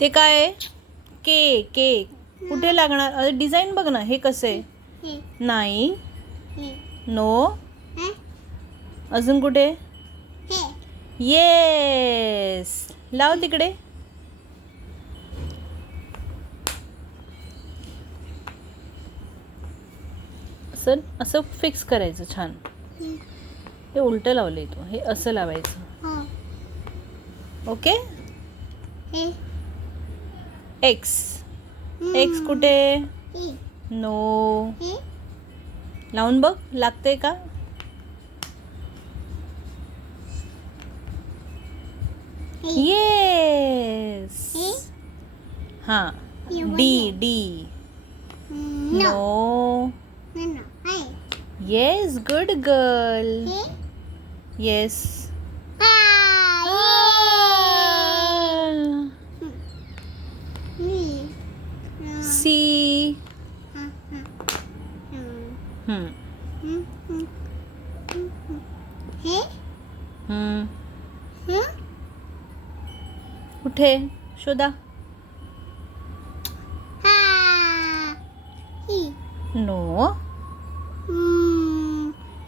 ते काय आहे? के के कुठे लागणार? अरे डिझाईन बघ ना, हे कसं आहे? नाही. नो. अजून कुठे? येस. लाव तिकडे. असं असं फिक्स करायचं छान. हे उलटं लावलंय तू, हे असं लावायचं. ओके. एक्स. एक्स कुठे? नो. लावून बघ, लागते का? येस. हां. D D. No. Yes, good girl. Yes. C. कुठे? शोधा. नो.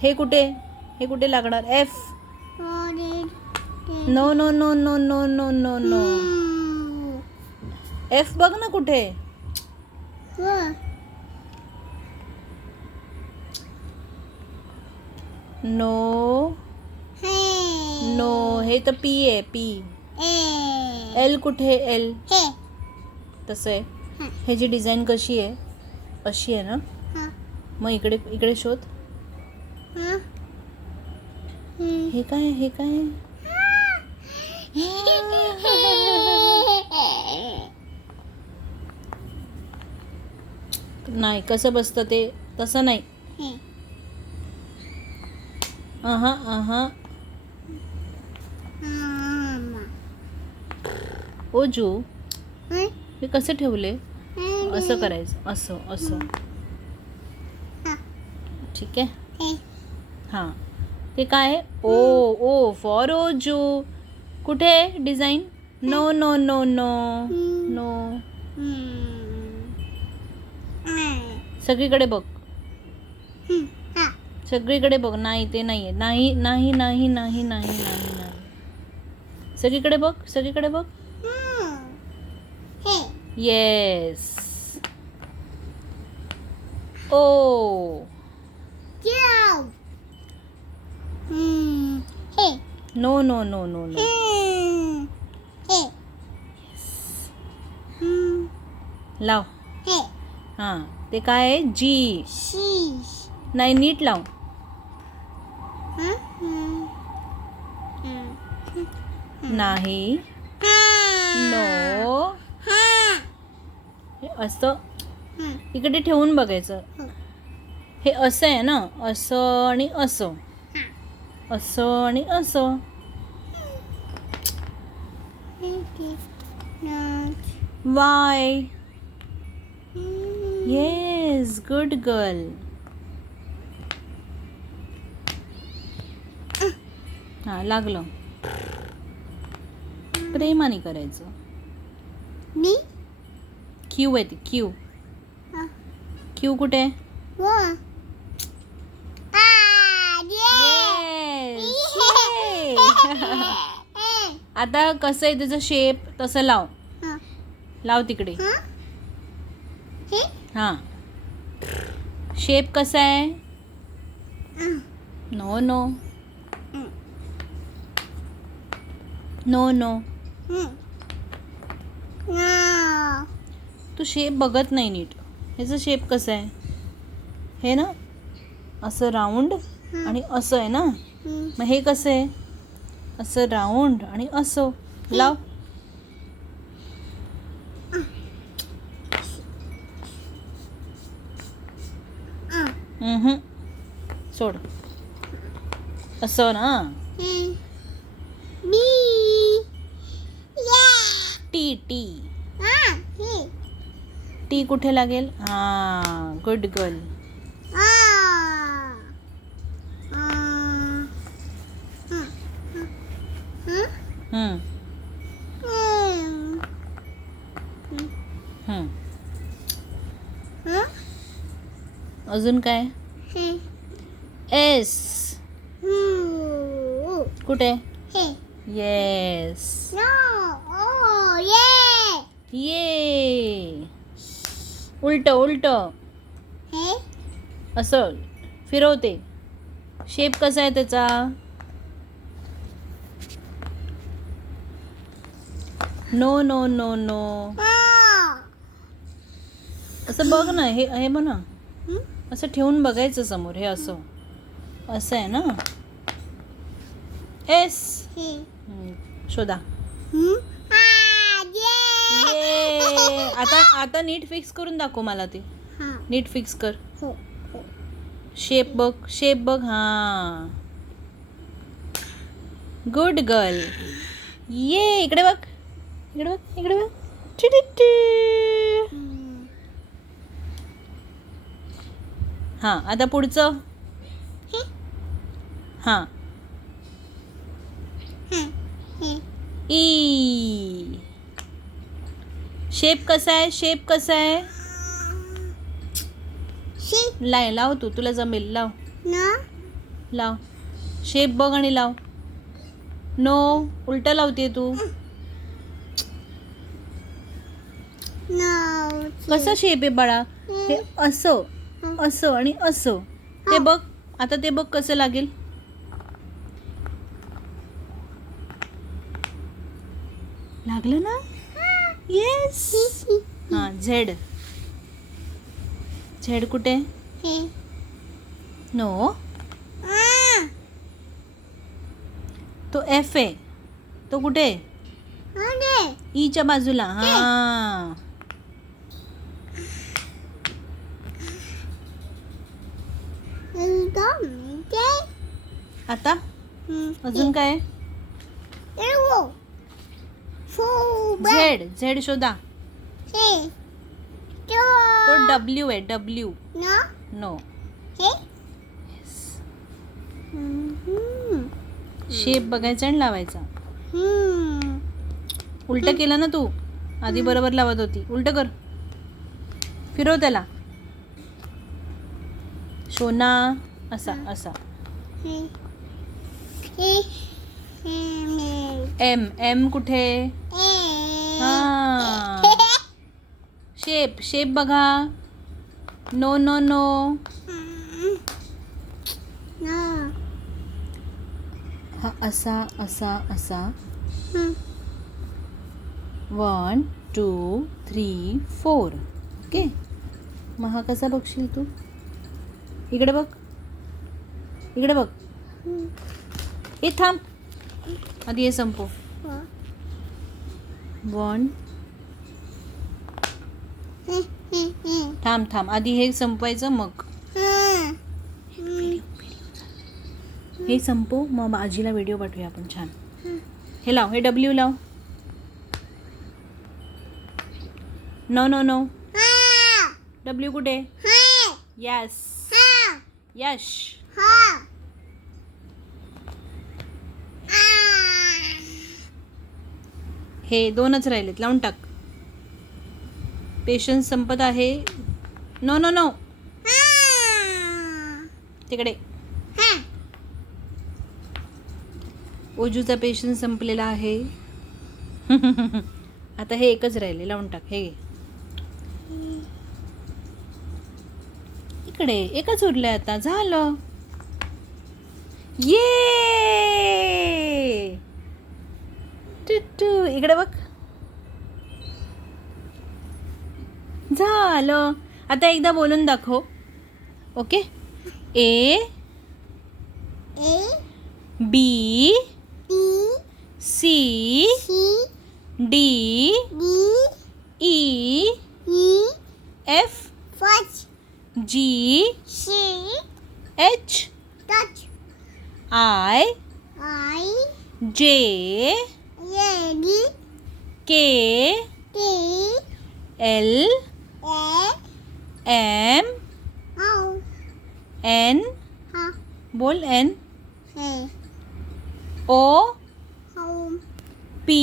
हे कुठे? हे कुठे लागणार? F. No no no no no no no no. F बघ ना कुठे? नो. नो. हे तर पी आहे. पी. एल कुठे? एल. तसं आहे. ह्याची डिझाईन कशी आहे? अशी आहे ना? मग इकडे इकडे शोध. हे काय? हे काय? नाही, कसं बसतं ते? तसं नाही. ओजू, हे कसं ठेवले? असं करायचं. असं असं. ठीक आहे. हां. ते काय? ओ. ओ फॉर ओजू. कुठे design? No no no no no. सगळीकडे बघ. सगळीकडे बघ. नाही, ते नाही आहे. नाही नाही नाही नाही नाही नाही नाही. सगळीकडे बघ. सगळीकडे बघ. Yes. O. No no no no no. लाव. हां. ते काय आहे? जी. नाही, नीट लाव. नाही. नो. हे असं इकडे ठेवून बघायचं. हे असं आहे ना? असं आणि असं. असं आणि असं. वाय. Yes, good girl. हां, लागलं. प्रेमाने करायचं. क्यू आहे ती. क्यू. क्यू कुठे? आता कसं आहे त्याचा शेप? तसं लाव. लाव तिकडे. हां. शेप कसा आहे? No no no no. तू शेप बघत नाही नीट. ह्याचा शेप कसा आहे? हे ना असं राऊंड आणि असं आहे ना? मग हे कसं आहे? असं राऊंड आणि असं. लाव. सोड. असं ना? टी. टी. टी कुठे लागेल? हां, गुड गर्ल. अजून काय? एस. कुठे? येस. ये. उलट उलट असं फिरवते. शेप कसा आहे त्याचा? No no no no. असं बघ ना. हे बघ ना. असं ठेवून बघायचं समोर. हे असं असं आहे ना. एस. शोधा. ये. आता नीट फिक्स करून दाखव मला ते. नीट फिक्स कर. शेप बघ. हा, गुड गर्ल. ये. इकडे बघ. हा, आता पुढचं. हा, ई. शेप कसा आहे? लाव तू. तुला जमेल. लाव. शेप बघ आणि लाव. नो, उलटा लावते तू. कसा शेप आहे बाळा? हे असं आणि असं. ते बघ. आता ते बघ कसं लागेल. लागलं ना? येस. हा, झेड कुठे? नो, तो एफ आहे. तो कुठे? ईच्या बाजूला. हा, आता अजून काय? झेड शोधा. तो डब्ल्यू आहे. डब्ल्यू. नो. शेप बघायचा आणि लावायचा. उलट केलं ना तू. आधी बरोबर लावत होती. उलट कर. फिरव त्याला. शोना. असा. एम कुठे? हा, शेप बघा. नो. हा, असा. 1 2 3 4. ओके. मग हा कसा बघशील तू? इकडे बघ. हे थांब. आधी हे संपव. 1. थांब. आधी हे संपवायचं मग. हे संपव मग आजीला व्हिडिओ पाठवूया आपण छान. हे लाव. हे डब्ल्यू लाव. नो. डब्ल्यू कुठे? यश. हे 2च राहिलेत. लावून टाक. पेशन्स संपत आहे. नो. तिकडे. ओजूचा पेशन्स संपलेला आहे. आता हे एकच राहिले. लावून टाक. हे इकडे एकच उरलंय. आता झालं. ये. इकडे बघ. झालं. आता एकदा बोलून दाखव. Okay. A B C D E F G H I J K L M N. बोल. N O P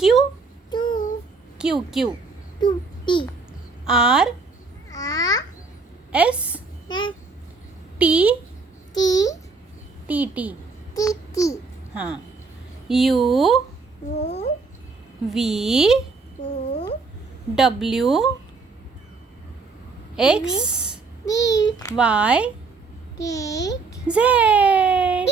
Q Q Q. R S T T T. हां. U V W X Y Z.